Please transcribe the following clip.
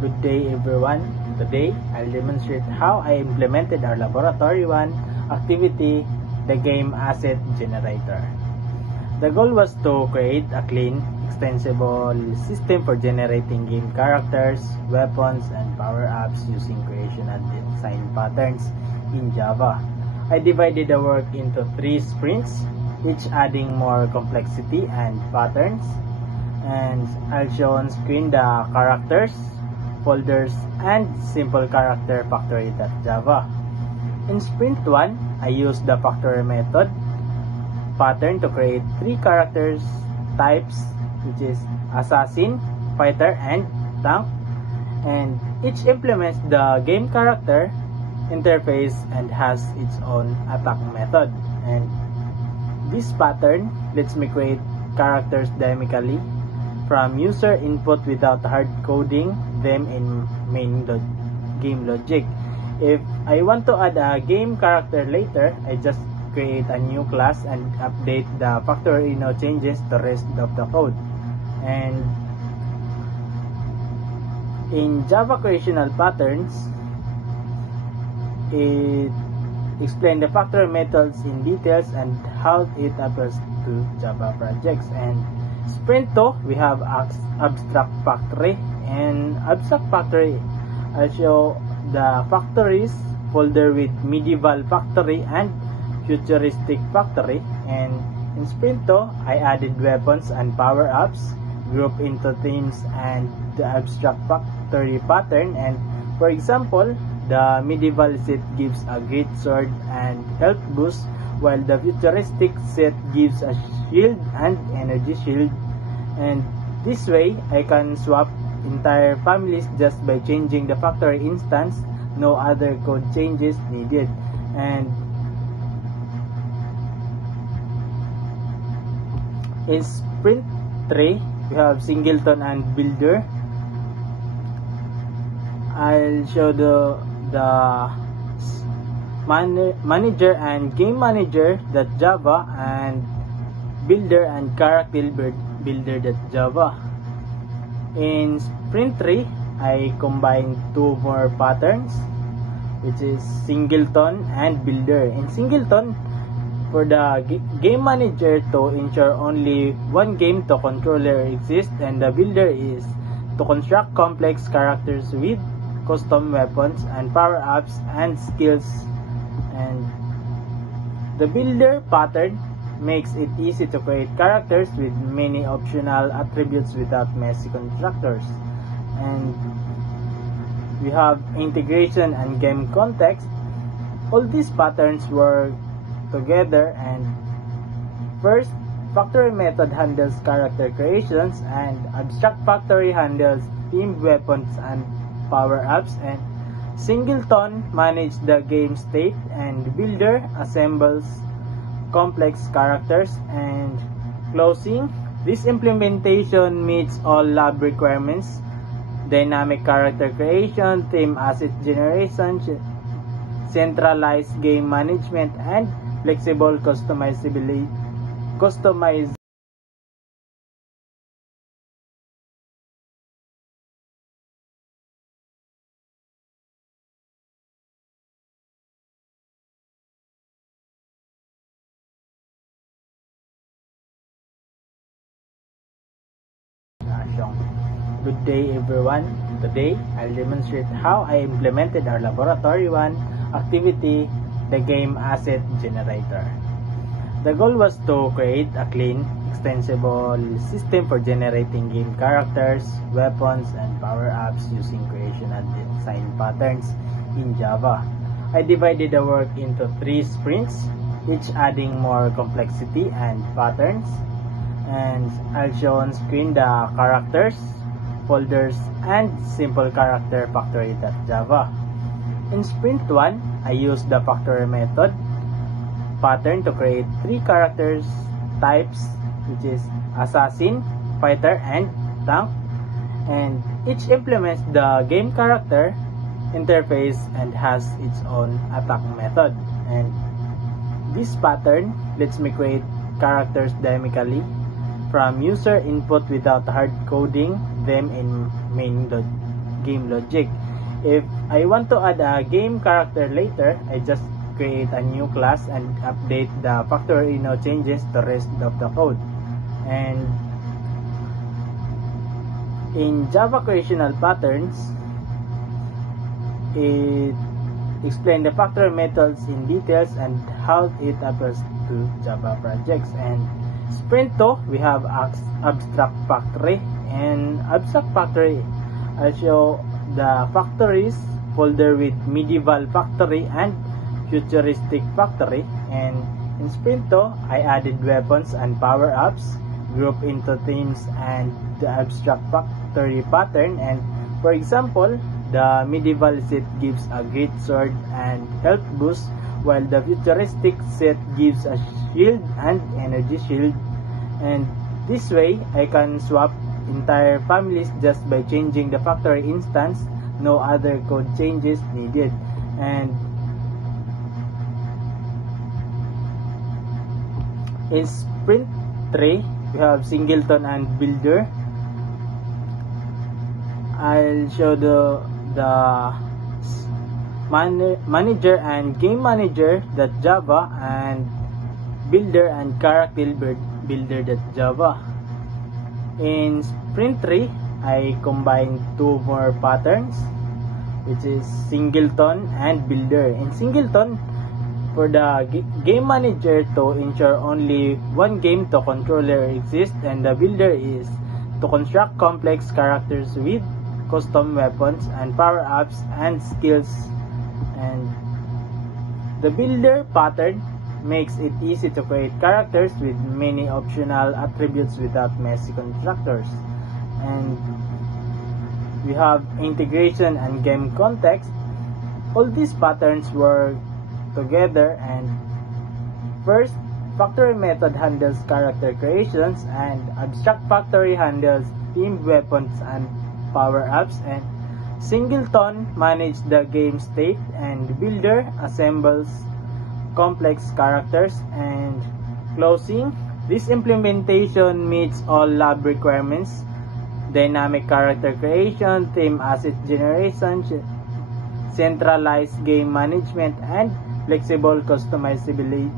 Good day everyone. Today, I'll demonstrate how I implemented our Laboratory 1 activity, the game asset generator. The goal was to create a clean, extensible system for generating game characters, weapons, and power-ups using creation and design patterns in Java. I divided the work into 3 sprints, each adding more complexity and patterns. And I'll show on screen the characters, folders, and simple character factory.java. In sprint 1, I used the factory method pattern to create 3 characters types, which is assassin, fighter, and tank, and each implements the game character interface and has its own attack method. And this pattern lets me create characters dynamically from user input without hard coding them in main game logic. If I want to add a game character later, I just create a new class and update the factory changes the rest of the code. And in Java creational patterns, it explains the factory methods in details and how it applies to Java projects. And sprint 2, we have abstract factory. And abstract factory, I'll show the factories folder with medieval factory and futuristic factory. And in sprint 2, I added weapons and power-ups, grouped into themes and the abstract factory pattern. And for example, the medieval set gives a great sword and health boost, while the futuristic set gives a shield and energy shield. And this way, I can swap entire families just by changing the factory instance. No other code changes needed. And in sprint 3, we have singleton and builder. I'll show the manager and game manager.java and builder and character builder.java. In sprint 3, I combined 2 more patterns, which is singleton and builder. In singleton, for the game manager to ensure only one game to controller exists, and the builder is to construct complex characters with custom weapons and power-ups and skills. And the builder pattern makes it easy to create characters with many optional attributes without messy constructors. And we have integration and game context. All these patterns work together. And first, factory method handles character creations, and abstract factory handles themed weapons and power-ups, and singleton manages the game state, and builder assembles complex characters. And closing, this implementation meets all lab requirements: dynamic character creation, theme asset generation, centralized game management, and flexible customizability. Good day everyone. Today, I'll demonstrate how I implemented our Laboratory 1 activity, the game asset generator. The goal was to create a clean, extensible system for generating game characters, weapons, and power-ups using creation and design patterns in Java. I divided the work into 3 sprints, each adding more complexity and patterns. And I'll show on screen the characters, folders, and simple character factory.java. In sprint 1, I used the factory method pattern to create 3 characters types, which is assassin, fighter, and tank, and each implements the game character interface and has its own attack method. And this pattern lets me create characters dynamically from user input without hard coding them in main game logic. If I want to add a game character later, I just create a new class and update the factory no changes the rest of the code. And in Java creational patterns, it explains the factory methods in details and how it applies to Java projects. And Sprint 2, we have abstract factory. And abstract factory, I'll show the factories folder with medieval factory and futuristic factory. And in Sprint 2, I added weapons and power-ups, group into teams, and the abstract factory pattern. And for example, the medieval set gives a great sword and health boost, while the futuristic set gives a shield and energy shield. And this way, I can swap entire families just by changing the factory instance. No other code changes needed. And in Sprint 3, we have singleton and builder. I'll show the manager and game manager.java and builder and character builder.java. In Sprint 3, I combine two more patterns, which is singleton and builder. In singleton, for the game manager to ensure only one game to controller exists, and the builder is to construct complex characters with custom weapons and power-ups and skills. And the builder pattern makes it easy to create characters with many optional attributes without messy constructors. And we have integration and game context. All these patterns work together. And first, factory method handles character creations, and abstract factory handles team weapons and power-ups, and singleton manages the game state, and builder assembles complex characters. And closing, this implementation meets all lab requirements: dynamic character creation, team asset generation, centralized game management, and flexible customizability